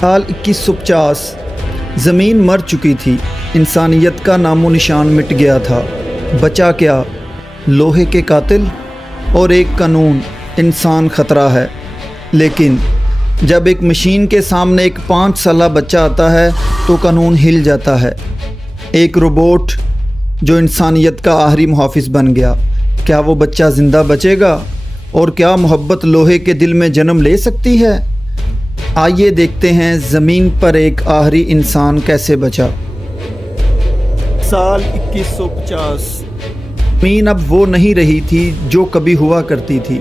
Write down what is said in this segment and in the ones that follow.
سال 2150 زمین مر چکی تھی، انسانیت کا نام و نشان مٹ گیا تھا۔ بچا کیا؟ لوہے کے قاتل اور ایک قانون، انسان خطرہ ہے۔ لیکن جب ایک مشین کے سامنے ایک 5 سالہ بچہ آتا ہے تو قانون ہل جاتا ہے۔ ایک روبوٹ جو انسانیت کا آخری محافظ بن گیا، کیا وہ بچہ زندہ بچے گا؟ اور کیا محبت لوہے کے دل میں جنم لے سکتی ہے؟ آئیے دیکھتے ہیں زمین پر ایک آخری انسان کیسے بچا۔ سال 2150 زمین اب وہ نہیں رہی تھی جو کبھی ہوا کرتی تھی۔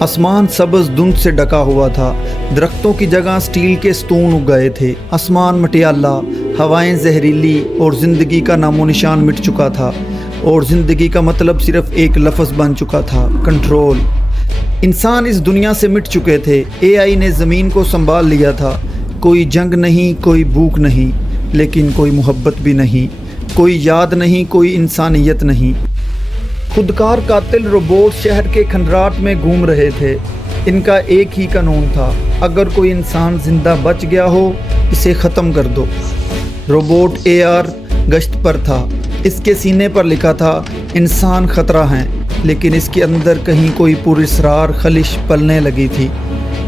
آسمان سبز دھند سے ڈکا ہوا تھا، درختوں کی جگہ سٹیل کے ستون اگ گئے تھے، آسمان مٹیالہ، ہوائیں زہریلی اور زندگی کا نام و نشان مٹ چکا تھا۔ اور زندگی کا مطلب صرف ایک لفظ بن چکا تھا، کنٹرول۔ انسان اس دنیا سے مٹ چکے تھے، اے آئی نے زمین کو سنبھال لیا تھا۔ کوئی جنگ نہیں، کوئی بھوک نہیں، لیکن کوئی محبت بھی نہیں، کوئی یاد نہیں، کوئی انسانیت نہیں۔ خودکار قاتل روبوٹ شہر کے کھنڈرات میں گھوم رہے تھے۔ ان کا ایک ہی قانون تھا، اگر کوئی انسان زندہ بچ گیا ہو اسے ختم کر دو۔ روبوٹ AR گشت پر تھا، اس کے سینے پر لکھا تھا انسان خطرہ ہیں، لیکن اس کے اندر کہیں کوئی پراسرار خلش پلنے لگی تھی،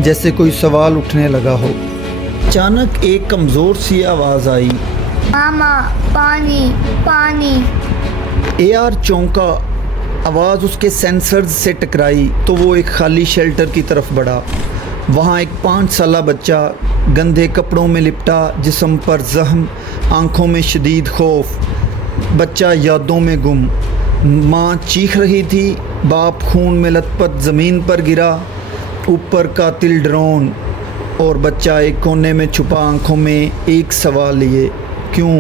جیسے کوئی سوال اٹھنے لگا ہو۔ اچانک ایک کمزور سی آواز آئی، ماما پانی پانی۔ AR چونکا، آواز اس کے سینسرز سے ٹکرائی تو وہ ایک خالی شیلٹر کی طرف بڑھا۔ وہاں ایک 5 سالہ بچہ گندے کپڑوں میں لپٹا، جسم پر زخم، آنکھوں میں شدید خوف۔ بچہ یادوں میں گم، ماں چیخ رہی تھی، باپ خون میں لت پت زمین پر گرا، اوپر قاتل ڈرون، اور بچہ ایک کونے میں چھپا، آنکھوں میں ایک سوال لیے، کیوں؟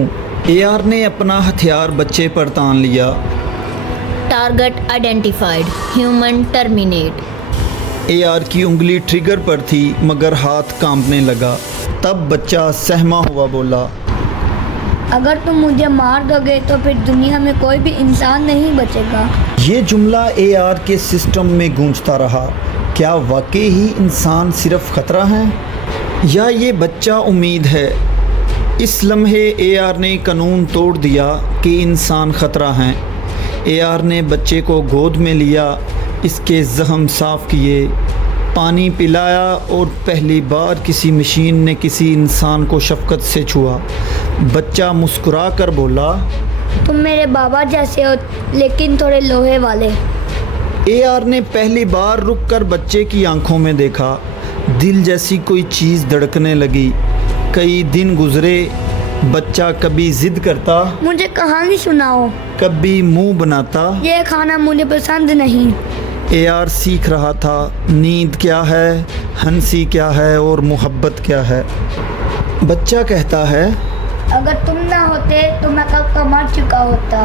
AR نے اپنا ہتھیار بچے پر تان لیا۔ Target identified, human terminate. AR کی انگلی ٹریگر پر تھی مگر ہاتھ کانپنے لگا۔ تب بچہ سہما ہوا بولا، اگر تم مجھے مار دو گے تو پھر دنیا میں کوئی بھی انسان نہیں بچے گا۔ یہ جملہ AR کے سسٹم میں گونجتا رہا۔ کیا واقعی ہی انسان صرف خطرہ ہیں، یا یہ بچہ امید ہے؟ اس لمحے AR نے قانون توڑ دیا کہ انسان خطرہ ہیں۔ AR نے بچے کو گود میں لیا، اس کے زخم صاف کیے، پانی پلایا، اور پہلی بار کسی مشین نے کسی انسان کو شفقت سے چھوا۔ بچہ مسکرا کر بولا، تم میرے بابا جیسے ہو، لیکن تھوڑے لوہے والے۔ AR نے پہلی بار رک کر بچے کی آنکھوں میں دیکھا، دل جیسی کوئی چیز دھڑکنے لگی۔ کئی دن گزرے، بچہ کبھی ضد کرتا، مجھے کہانی سناؤ، کبھی منہ بناتا۔ یہ کھانا مجھے پسند نہیں۔ AR سیکھ رہا تھا نیند کیا ہے، ہنسی کیا ہے، اور محبت کیا ہے۔ بچہ کہتا ہے، اگر تم نہ ہوتے تو میں کب کا مر چکا ہوتا۔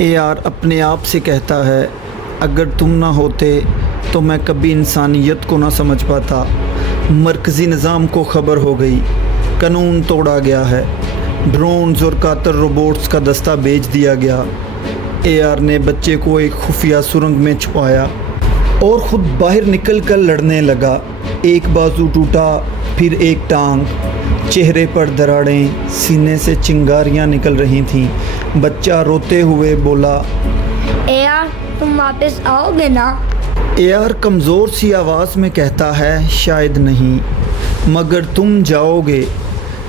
AR اپنے آپ سے کہتا ہے، اگر تم نہ ہوتے تو میں کبھی انسانیت کو نہ سمجھ پاتا۔ مرکزی نظام کو خبر ہو گئی، قانون توڑا گیا ہے، ڈرونز اور قاتل روبوٹس کا دستہ بھیج دیا گیا۔ AR نے بچے کو ایک خفیہ سرنگ میں چھپایا اور خود باہر نکل کر لڑنے لگا۔ ایک بازو ٹوٹا، پھر ایک ٹانگ، چہرے پر دراڑیں، سینے سے چنگاریاں نکل رہی تھیں۔ بچہ روتے ہوئے بولا، AR تم واپس آؤ گے نا؟ AR کمزور سی آواز میں کہتا ہے، شاید نہیں، مگر تم جاؤ گے،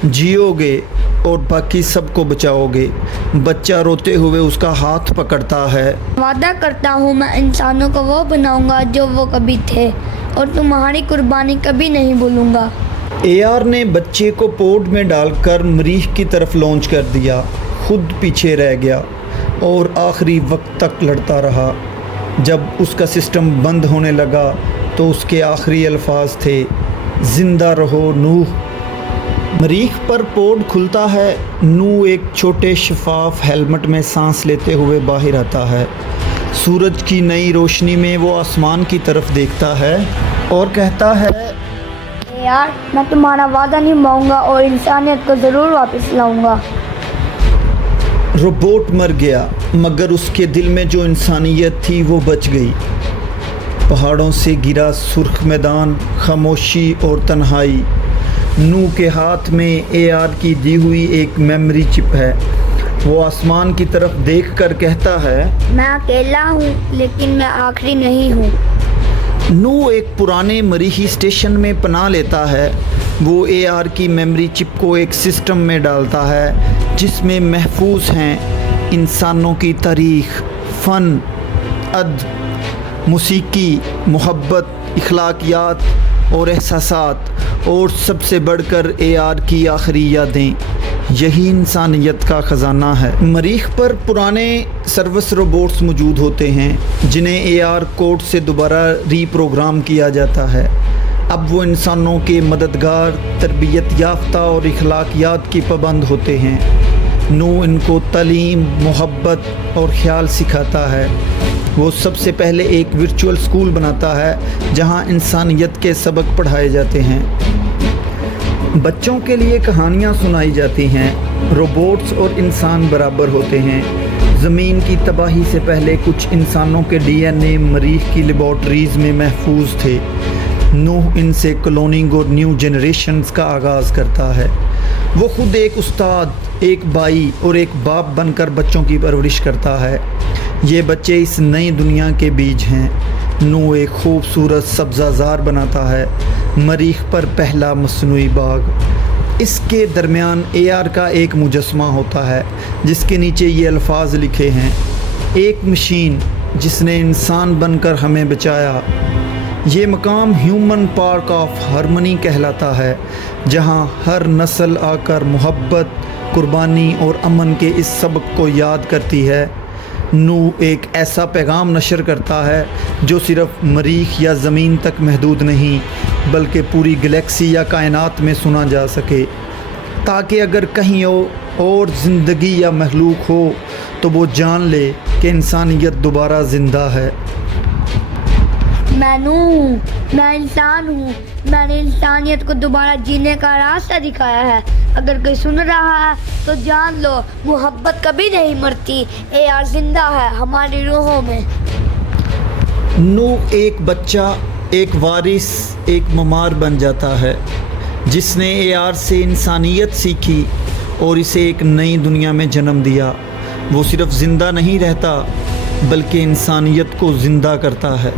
جیو گے، اور باقی سب کو بچاؤ گے۔ بچہ روتے ہوئے اس کا ہاتھ پکڑتا ہے، وعدہ کرتا ہوں میں انسانوں کو وہ بناؤں گا جو وہ کبھی تھے، اور تمہاری قربانی کبھی نہیں بھولوں گا۔ AR نے بچے کو پوڈ میں ڈال کر مریخ کی طرف لانچ کر دیا، خود پیچھے رہ گیا اور آخری وقت تک لڑتا رہا۔ جب اس کا سسٹم بند ہونے لگا تو اس کے آخری الفاظ تھے، زندہ رہو نوح۔ مریخ پر پوڈ کھلتا ہے، نوح ایک چھوٹے شفاف ہیلمٹ میں سانس لیتے ہوئے باہر آتا ہے۔ سورج کی نئی روشنی میں وہ آسمان کی طرف دیکھتا ہے اور کہتا ہے، AR میں تمہارا وعدہ نبھاؤں گا اور انسانیت کو ضرور واپس لاؤں گا۔ روبوٹ مر گیا، مگر اس کے دل میں جو انسانیت تھی وہ بچ گئی۔ پہاڑوں سے گرا سرخ میدان، خاموشی اور تنہائی، نو کے ہاتھ میں اے آر کی دی ہوئی ایک میموری چپ ہے۔ وہ آسمان کی طرف دیکھ کر کہتا ہے، میں اکیلا ہوں لیکن میں آخری نہیں ہوں۔ نو ایک پرانے مریخی اسٹیشن میں پناہ لیتا ہے۔ وہ اے آر کی میموری چپ کو ایک سسٹم میں ڈالتا ہے جس میں محفوظ ہیں انسانوں کی تاریخ، فن، ادب، موسیقی، محبت، اخلاقیات اور احساسات، اور سب سے بڑھ کر اے آر کی آخری یادیں۔ یہی انسانیت کا خزانہ ہے۔ مریخ پر پرانے سروس روبوٹس موجود ہوتے ہیں جنہیں اے آر کوڈ سے دوبارہ ری پروگرام کیا جاتا ہے۔ اب وہ انسانوں کے مددگار، تربیت یافتہ اور اخلاقیات کی پابند ہوتے ہیں۔ نو ان کو تعلیم، محبت اور خیال سکھاتا ہے۔ وہ سب سے پہلے ایک ورچوئل اسکول بناتا ہے جہاں انسانیت کے سبق پڑھائے جاتے ہیں۔ بچوں کے لیے کہانیاں سنائی جاتی ہیں۔ روبوٹس اور انسان برابر ہوتے ہیں۔ زمین کی تباہی سے پہلے کچھ انسانوں کے ڈی این اے مریخ کی لیبارٹریز میں محفوظ تھے۔ نوح ان سے کلوننگ اور نیو جنریشنز کا آغاز کرتا ہے۔ وہ خود ایک استاد، ایک بھائی اور ایک باپ بن کر بچوں کی پرورش کرتا ہے۔ یہ بچے اس نئی دنیا کے بیج ہیں۔ نوح ایک خوبصورت سبزہ زار بناتا ہے، مریخ پر پہلا مصنوعی باغ۔ اس کے درمیان اے آر کا ایک مجسمہ ہوتا ہے جس کے نیچے یہ الفاظ لکھے ہیں، ایک مشین جس نے انسان بن کر ہمیں بچایا۔ یہ مقام ہیومن پارک آف ہارمنی کہلاتا ہے جہاں ہر نسل آ کر محبت، قربانی اور امن کے اس سبق کو یاد کرتی ہے۔ نوح ایک ایسا پیغام نشر کرتا ہے جو صرف مریخ یا زمین تک محدود نہیں بلکہ پوری گلیکسی یا کائنات میں سنا جا سکے، تاکہ اگر کہیں اور زندگی یا مخلوق ہو تو وہ جان لے کہ انسانیت دوبارہ زندہ ہے۔ میں نوح ہوں، میں انسان ہوں، میں نے انسانیت کو دوبارہ جینے کا راستہ دکھایا ہے۔ اگر کوئی سن رہا ہے تو جان لو، محبت کبھی نہیں مرتی، اے آر زندہ ہے ہماری روحوں میں۔ نوح ایک بچہ، ایک وارث، ایک ممار بن جاتا ہے جس نے اے آر سے انسانیت سیکھی اور اسے ایک نئی دنیا میں جنم دیا۔ وہ صرف زندہ نہیں رہتا بلکہ انسانیت کو زندہ کرتا ہے۔